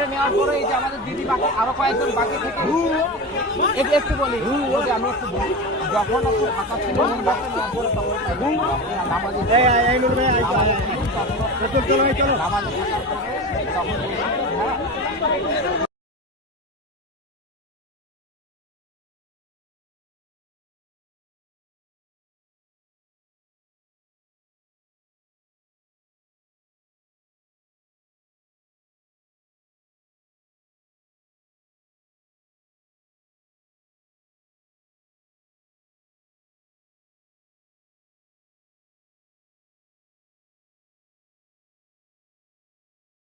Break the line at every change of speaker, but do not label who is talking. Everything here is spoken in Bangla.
করে নেওয়ার পরে এই যে আমাদের দিদি বাকি আরও কয়েকজন বাকি থেকে একটু একটু বলি ওই যে আমি একটু বলি যখন একটু ফাঁকা ছিল নামাজে নামাজে থাকার পরে তখন হ্যাঁ